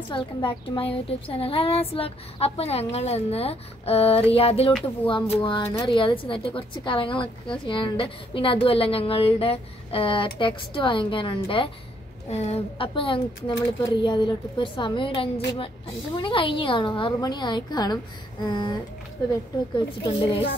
guys, welcome back to my YouTube channel. അപ്പോൾ ഞങ്ങൾ ഇന്ന് റിയാദിലോട്ട് പോകാൻ പോവാണ്. റിയാദിൽ ചെന്നിട്ട് കുറച്ച് കാര്യങ്ങളൊക്കെ ചെയ്യാനുണ്ട്. പിന്നെ അതുമല്ല ഞങ്ങളുടെ ടെക്സ്റ്റ് വാങ്ങിക്കാനുണ്ട്. അപ്പോൾ നമ്മളിപ്പോൾ റിയാദിലോട്ട് ഇപ്പോൾ സമയം ഒരു 5 മണി കഴിഞ്ഞ് കാണും, 6 മണി ആയി കാണും. ഇപ്പോൾ വെട്ടമൊക്കെ വെച്ചിട്ടുണ്ട് guys.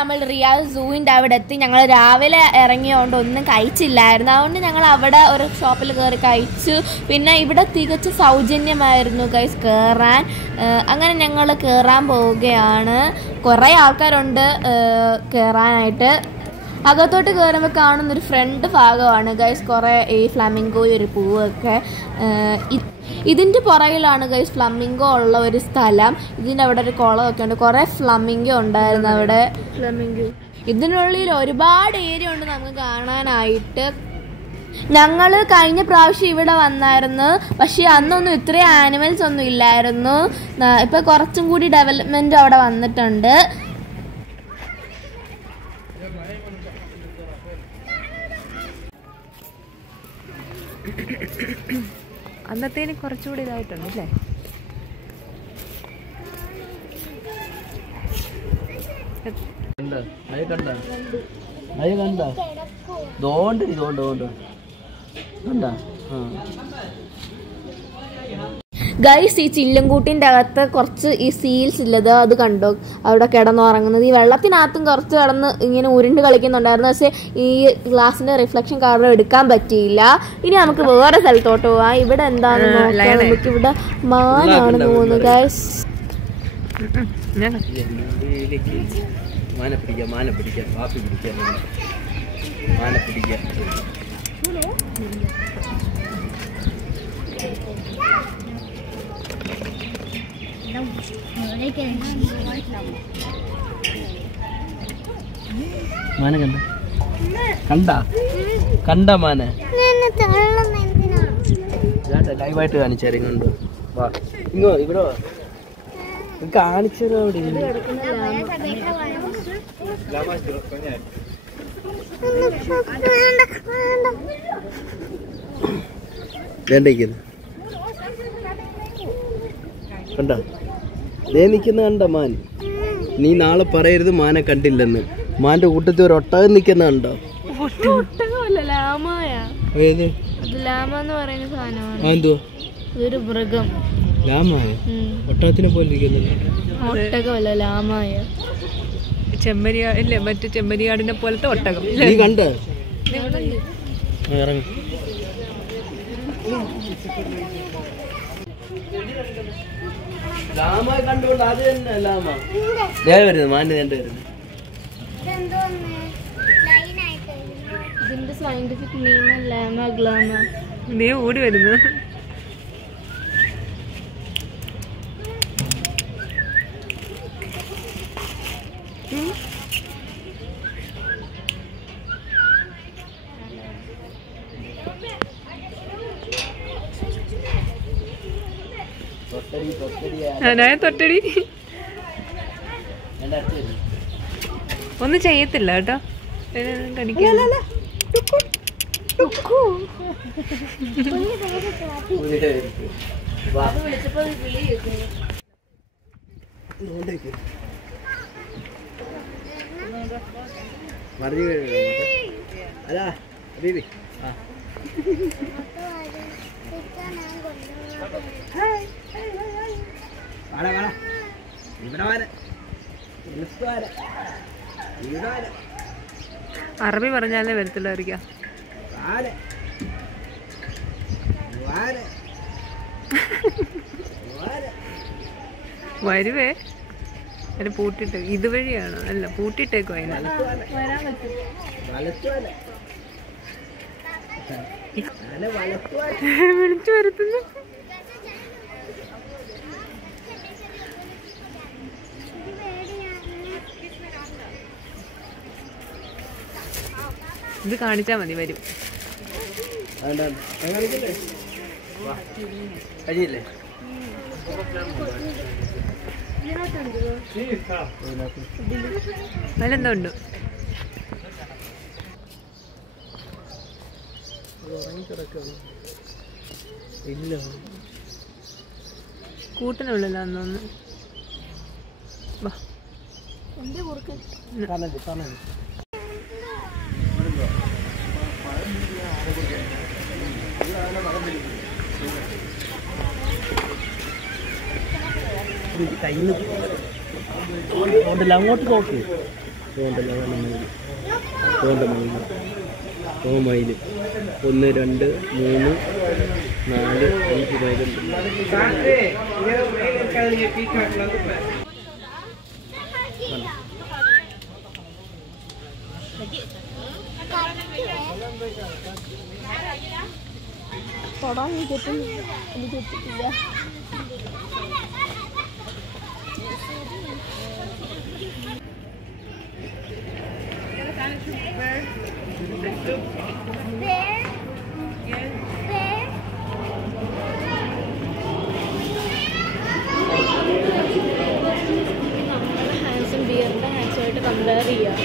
നമ്മൾ റിയാദ് സൂവിൻ്റെ അവിടെ എത്തി. ഞങ്ങൾ രാവിലെ ഇറങ്ങിയോണ്ട് ഒന്നും കഴിച്ചില്ലായിരുന്നു. അതുകൊണ്ട് ഞങ്ങൾ അവിടെ ഒരു ഷോപ്പിൽ കയറി കഴിച്ചു. പിന്നെ ഇവിടെ തികച്ചും സൗജന്യമായിരുന്നു ഗൈസ് കയറാൻ. അങ്ങനെ ഞങ്ങൾ കയറാൻ പോവുകയാണ്. കുറേ ആൾക്കാരുണ്ട് കയറാനായിട്ട്. അകത്തോട്ട് കയറുമ്പോൾ കാണുന്നൊരു ഫ്രണ്ട് ഭാഗമാണ് ഗൈസ് കുറേ ഈ ഫ്ലമിംഗോ ഒരു പൂവൊക്കെ. ഇതിൻ്റെ പുറകിലാണ് ഗൈസ് ഫ്ലമിംഗോ ഉള്ള ഒരു സ്ഥലം. ഇതിൻ്റെ അവിടെ ഒരു കുളമൊക്കെ ഉണ്ട്. കുറേ ഫ്ലമിംഗോ ഉണ്ടായിരുന്നു അവിടെ. ഇതിനുള്ളിൽ ഒരുപാട് ഏരിയ ഉണ്ട് നമുക്ക് കാണാനായിട്ട്. ഞങ്ങൾ കഴിഞ്ഞ പ്രാവശ്യം ഇവിടെ വന്നായിരുന്നു. പക്ഷേ അന്നൊന്നും ഇത്രയും ആനിമൽസ് ഒന്നും ഇല്ലായിരുന്നു. ഇപ്പം കുറച്ചും കൂടി ഡെവലപ്മെൻറ്റ് അവിടെ വന്നിട്ടുണ്ട്. അന്നത്തേന് കുറച്ചുകൂടി ഇതായിട്ടുണ്ട് അല്ലേ? ഗൈസ്, ഈ ചില്ലുംകൂട്ടിൻ്റെ അകത്ത് കുറച്ച് ഈ സീൽസ് ഇല്ലത് അത് കണ്ടോ? അവിടെ കിടന്നുറങ്ങുന്നത്. ഈ വെള്ളത്തിനകത്തും കുറച്ച് കിടന്ന് ഇങ്ങനെ ഉരുണ്ട് കളിക്കുന്നുണ്ടായിരുന്നു. പക്ഷേ ഈ ഗ്ലാസിന്റെ റിഫ്ലക്ഷൻ കാരണം എടുക്കാൻ പറ്റിയില്ല. ഇനി നമുക്ക് വേറെ സ്ഥലത്തോട്ട് പോവാം. ഇവിടെ എന്താണെന്ന് നോക്കാം. നമുക്ക് ഇവിടെ മാനാണെന്ന് തോന്നുന്നു ഗൈസ്. മാന കണ്ട മാന ലൈവായിട്ട് കാണിച്ചാരുണ്ട്. ഇങ്ങോ ഇവിടെ കാണിച്ചത് അവിടെ കണ്ട ദേ നിൽക്കുന്ന കണ്ട മാൻ. നീ നാളെ പറയരുത് മാനെ കണ്ടില്ലെന്ന്. മാന്റെ കൂട്ടത്തിൽ ഒരു ഒട്ടകം നിൽക്കുന്ന കണ്ടോ? എന്തുവാ മൃഗം ലാമായ? ഒട്ടകത്തിനെ പോലെ ഇരിക്കുന്നില്ല. ചെമ്മരിയാട് മറ്റു ചെമ്മരിയാടിനെ പോലത്തെ ഒട്ടകം. നീ കണ്ട ഇറങ്ങ ലാമ കണ്ടുകൊണ്ട് അത് തന്നെ ലാമ വരുന്നു. മാന് രണ്ട് വരുന്നു. ഇതിന്റെ സയന്റിഫിക് നെയിം ലാമ ഗ്ലാമ. നീ ഓടി വരുന്നു. തൊട്ടടി ഒന്നും ചെയ്യത്തില്ല കേട്ടോ. മറിഞ്ഞു അതാ ബീബി ആ വാടാ വാടാ ഇവിടെ വാര ഇവിടെ വാര അറബി പറഞ്ഞാലേ വരത്തില്ലായിരിക്കാം. വരുവേ അതിന് പൂട്ടിട്ട് ഇതുവഴിയാണ് അല്ല പൂട്ടിട്ടേക്കും അതിന് വിളിച്ചു വരുത്തുന്നു. ഇത് കാണിച്ചാ മതി വരും. കഴിയില്ലേ അതിലെന്തോ ഉണ്ട്. ഇല്ല കൂട്ടിനുള്ളിലാന്ന് വാ കയ്യിൽ അങ്ങോട്ട് നോക്ക്. മയില് 1 2 3 4 5 മയിലുണ്ട്. തൊടാൻ എനിക്ക് എത്തിയിട്ടില്ല. ഹാൻസും ബിയറിന്റെ ഹാൻസുമായിട്ട് കമ്പയർ ചെയ്യാം.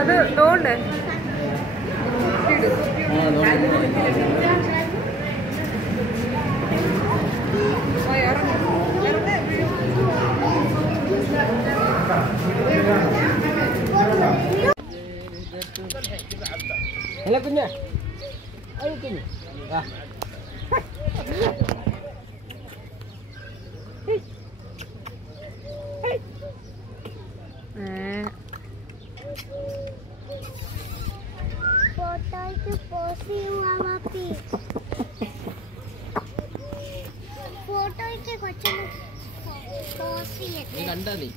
അത് ഡോണ്ട് അല്ല കുഞ്ഞ കുഞ്ഞ് കണ്ടാ നീ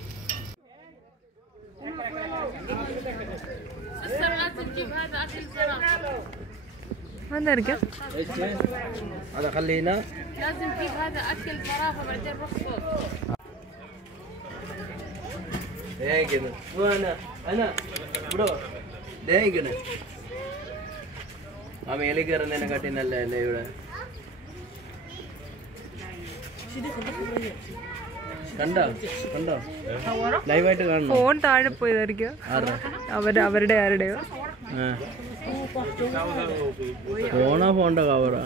എന്തായിരിക്കും هذا خلينا لازم تجيب هذا اكل فراغه بعدين رخصه. دقيقة أنا برو دقيقة ആ മേളിൽ കയറുന്നതിനെ കാട്ടിനല്ലേ അല്ലേ ഇവിടെ കണ്ടോ ലൈവായിട്ട് കാണണം. ഫോൺ താഴെ പോയതായിരിക്കും അവരുടെ ആരുടെയോ ഫോണാ ഫോണിന്റെ കവറാ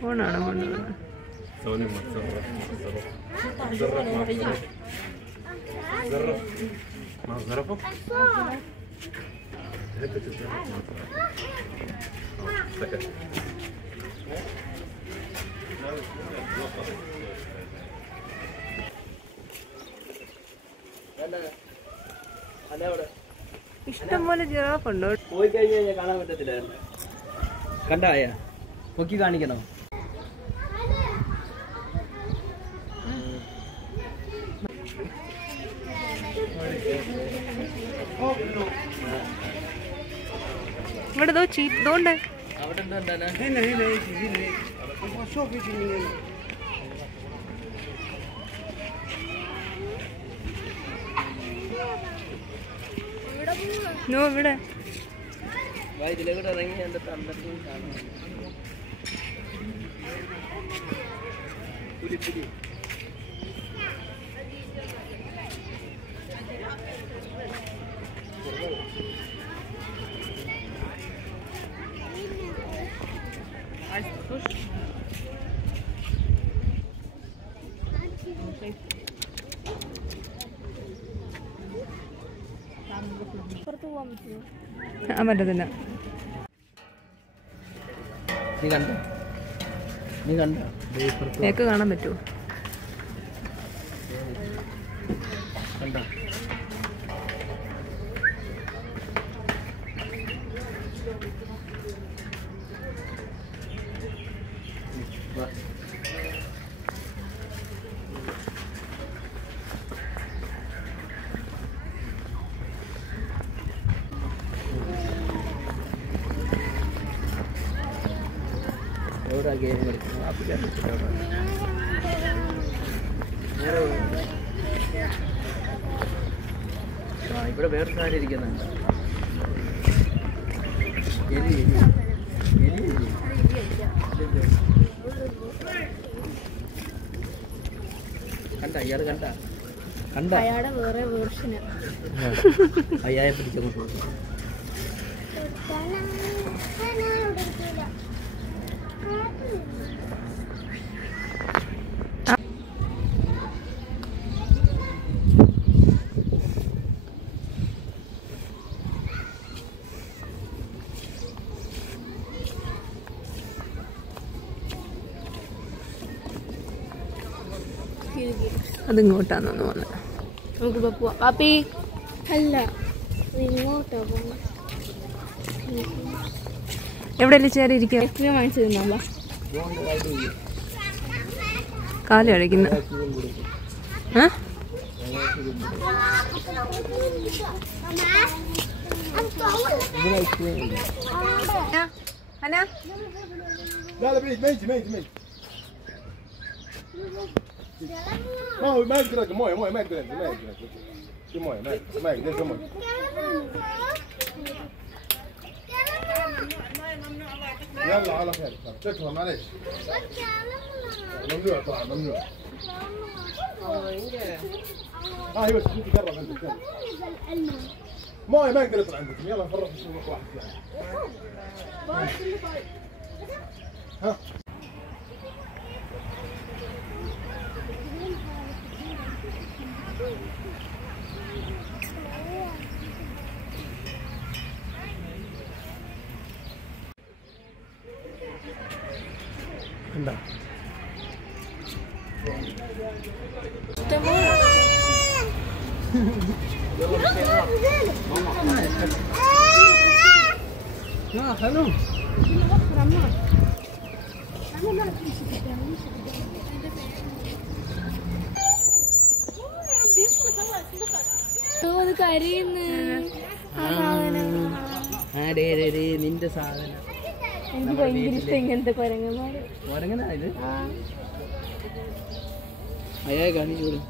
ഫോണാണ് ഇഷ്ടംപോലെ ജിറാഫ് ഉണ്ടോ? പോയി കഴിഞ്ഞാൽ കാണാൻ പറ്റത്തില്ല. കണ്ടായ പൊക്കി കാണിക്കണോ? ഇവിടെ ഇതോണ്ട് അവിടെ എന്താ ഇവിടെ ഇതിലേക്കൂടെ ഇറങ്ങി എൻ്റെ തണ്ടത്തിൽ കാണാം. عايز تخش؟ പറ്റത്തില്ല. കേക്ക് കാണാൻ പറ്റുമോ? ഇവിടെ വേറെ കാര്യം ഇരിക്കുന്നുണ്ട്. കണ്ട ഇയാള് കണ്ട അയാളുടെ വേറെ വേർഷന് അയ്യായെ പിടിച്ചങ്ങോട്ട് അതിങ്ങോട്ടാണെന്ന് തോന്നുന്നത്. നമുക്ക് പോവാം. പാപ്പി അല്ല ഇങ്ങോട്ടാ പോവാം. എവിടെയല്ലേ ചേരി ഇരിക്കുക? ഐസ്ക്രീം വാങ്ങിച്ചു തിന്നാ. കാല് കഴിക്കുന്ന ما يقدر مويه ما يقدر في مويه ما يقدر في مويه يلا على خير تكفى معلش ممنوع طبعا ممنوع ايوه جرب انت مويه ما يقدر يطلع عندكم يلا نفرغ واحد ها ഹലോ കരയുന്നു നിന്റെ സാധനം. എനിക്ക് ഭയങ്കര ഇഷ്ടം ഇങ്ങനത്തെ കുരങ്ങന്മാര്. ഇത് അയ്യാ കാണിച്ചോളൂ.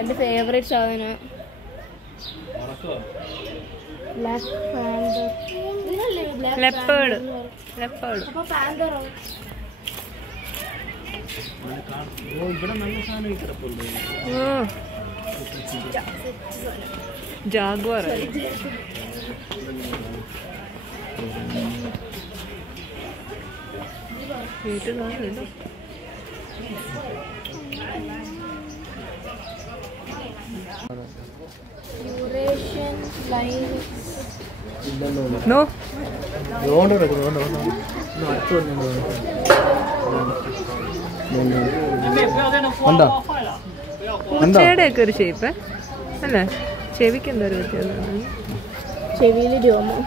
എന്റെ ഫേവറേറ്റ് സാധനം ഇവിടെ നല്ല സാധനം കിടപ്പുണ്ട്. ജാഗ്വാർ വീട്ടിൽ കാണുന്നുണ്ടോ? നോ പൂച്ചയുടെ ഒക്കെ ഒരു ഷേപ്പ് അല്ലേ? ചെവിക്ക് എന്താ ഒരു വ്യത്യാസം? ചെവിയിൽ രോമം.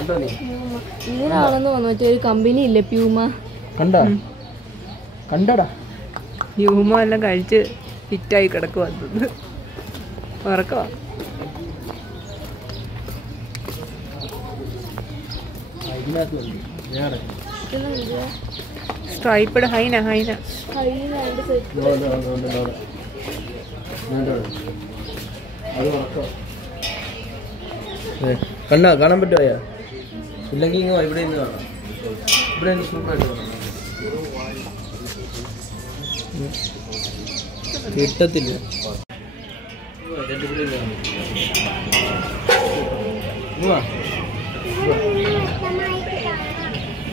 കണ്ടോ നീ? ഇതിനാണെന്ന് തോന്നുന്നു മറ്റേ ഒരു കമ്പനി ഇല്ലേ പ്യൂമ. കണ്ടോടാ ഹ്യൂമ എല്ലാം കഴിച്ച് ഫിറ്റായി കിടക്കുക ഉറക്കവാ. സ്ട്രൈപ്പഡ് ഹൈന കണ്ടാ കാണാൻ പറ്റുമോ? ഇല്ലെങ്കിൽ ഇങ്ങോ ഇവിടെ നിന്ന് കാണാം. ഇവിടെ നിന്ന് സൂപ്പറായിട്ട് കാണാം. കിട്ടത്തില്ല.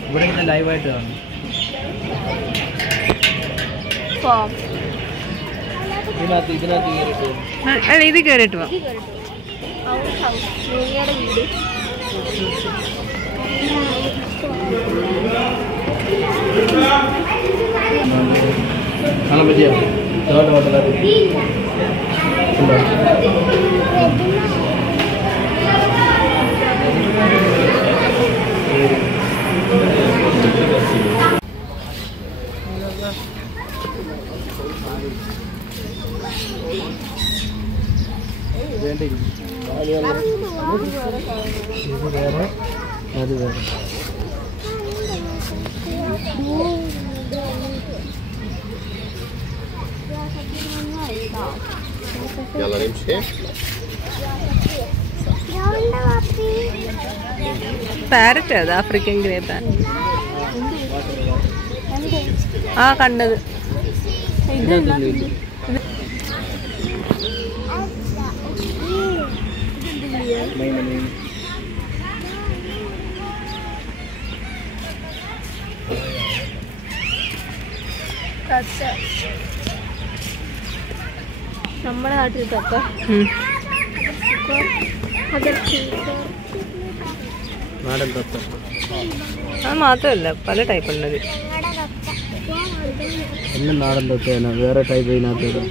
ഇവിടെ ഇങ്ങനെ ലൈവായിട്ട് കാണും. ഇതിനകത്ത് കയറിയിട്ട് അല്ല ഇത് കയറിയിട്ട് വാ. കാണാൻ പറ്റിയോ? അത് വേറെ. يلا نمشي. പാരറ്റ് അത് ആഫ്രിക്കൻ ഗ്രേ പാരറ്റ്. ആ കണ്ടത്. നമ്മുടെ നാട്ടിൽ തക്ക നാടൻ തത്ത. അത് മാത്രമല്ല പല ടൈപ്പ് ഉള്ളത്. എല്ലാം നാടൻ തത്തയാണ്. വേറെ ടൈപ്പ് ഇതിനകത്ത്.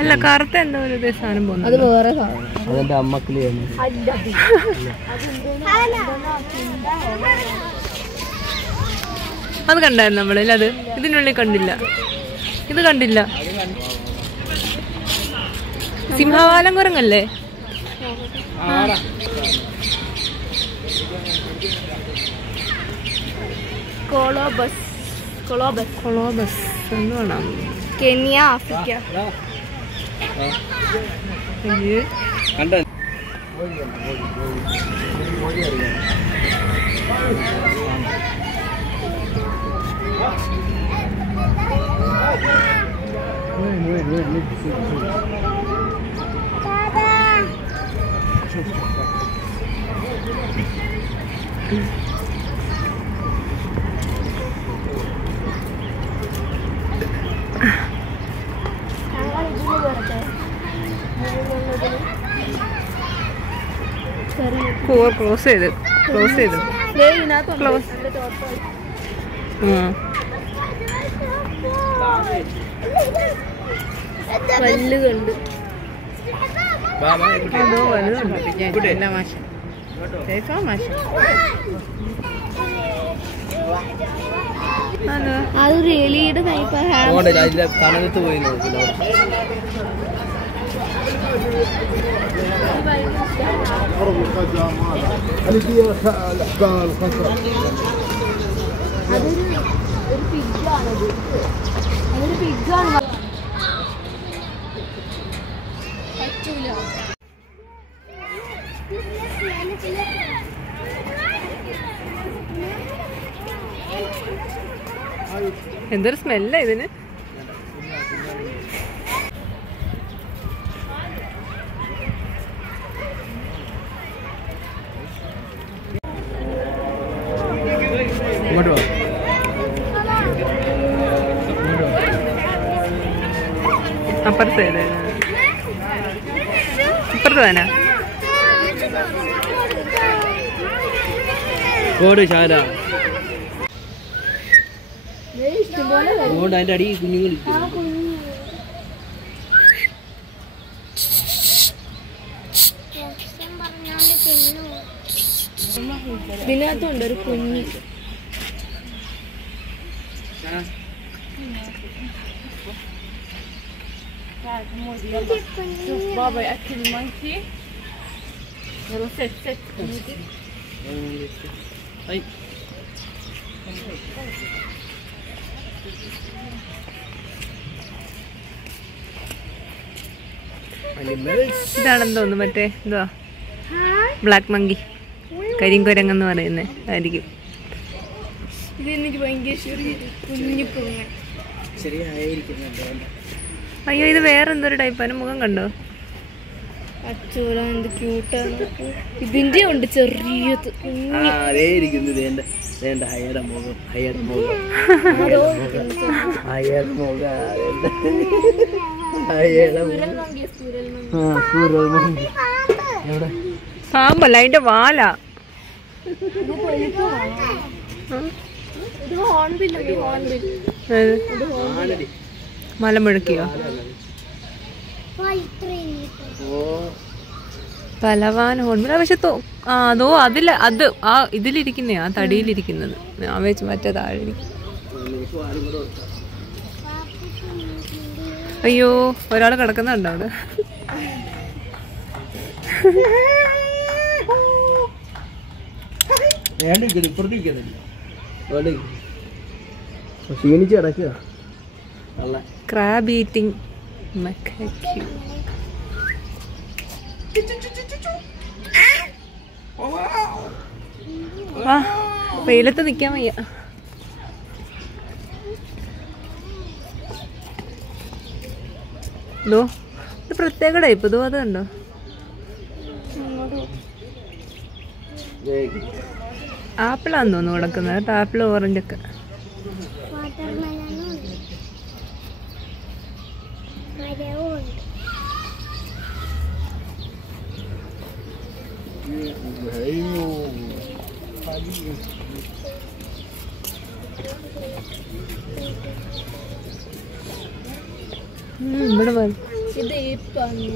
അല്ല കറുത്ത എന്തോ ഒരു സാധനം പോകുന്നത്. അത് വേറെ സാധനം. അതെന്റെ അമ്മക്കിളിയാണ്. അത് കണ്ടായിരുന്നു നമ്മളിൽ. അത് ഇതിനുള്ളിൽ കണ്ടില്ല. ഇത് കണ്ടില്ല. സിംഹവാലം കുരങ്ങല്ലേ? കൊളോബസ് എന്തുവാണോ? Kenya, Africa. കണ്ടോ? ക്ലോസ് ചെയ്ത് ക്ലോസ്. വല്ലുകളുണ്ട്. അതോ വലുതുണ്ട്. എല്ലാ മാഷം മാഷം അതൊരു എലിയുടെ ടൈപ്പ്. തണലത്ത് പോയി നോക്കില്ല. അതൊരു പിഗ്ഗാണത്. അതൊരു പിഗ്ഗാണ്. പറ്റൂല. എന്തൊരു സ്മെല്ലാ ഇതിന്. അപ്പുറത്ത് ഇപ്പുറത്ത് തന്നെ കോട് ശാല. അതിന്റെ അടി കുഞ്ഞുങ്ങളിരിക്കും. ഇതിനകത്തുണ്ട് ഒരു കുഞ്ഞി. شوف بابا ياكل مانكي. يلا ست ست. ഇതാണെന്ന് തോന്നുന്നു മറ്റേ എന്തുവാ ബ്ലാക്ക് മങ്കി, കരിങ്കുരങ്ങെന്ന് പറയുന്നത് ആയിരിക്കും. ഇതെനിക്ക് ഭയങ്കര കുഞ്ഞു കുഞ്ഞൻ. അയ്യോ ഇത് വേറെ എന്തൊരു ടൈപ്പാണ്, മുഖം കണ്ടോ? അച്ചോടാ എന്ത് ക്യൂട്ടാണ്. ഇതിന്റെ ഉണ്ട് ചെറിയത്. അതേ ഇരിക്കുന്നു. വേണ്ട ഹയയുടെ മുഖം, ഹയയുടെ മുഖം, ഹയയുടെ മുഖം, ഹയയുടെ എവിടെ? പാമ്പല്ല, അതിന്റെ വാലാ. മലമുഴക്കിയോ? പലവാൻ ഹോൺബിൽ. പക്ഷെ അതോ അതിൽ അത് ആ ഇതിലിരിക്കുന്നേ, ആ തടിയിലിരിക്കുന്നത്. ഞാൻ വെച്ച് മറ്റേ താഴെ ഇരിക്കും. അയ്യോ ഒരാൾ കിടക്കുന്നുണ്ടോ അവിടെ? ക്ഷീണിച്ച് കിടക്കുക. Crab eating macaque. ആ വെയിലത്ത് നിൽക്കാൻ വയ്യ. ഇതോ ഇത് പ്രത്യേക ടൈപ്പ്. ഇതോ അത് കണ്ടോ? ആപ്പിളാന്ന് തോന്നുന്നു കിടക്കുന്നത് കേട്ടോ. ആപ്പിൾ ഓറഞ്ചൊക്കെ. ഇവിടെ ഇത് ഏപ്പാണ്.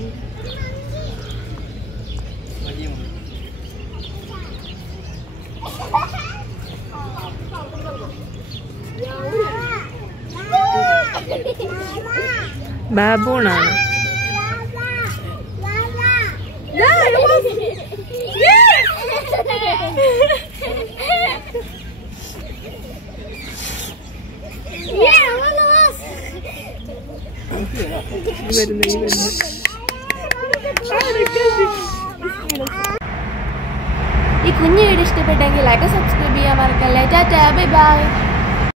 ബാബൂണാണ്. ഈ കുഞ്ഞു വീഡിയോ ഇഷ്ടപ്പെട്ടെങ്കിൽ ലൈക്ക് സബ്സ്ക്രൈബ് ചെയ്യാൻ മറക്കല്ലേ. Tata bye bye.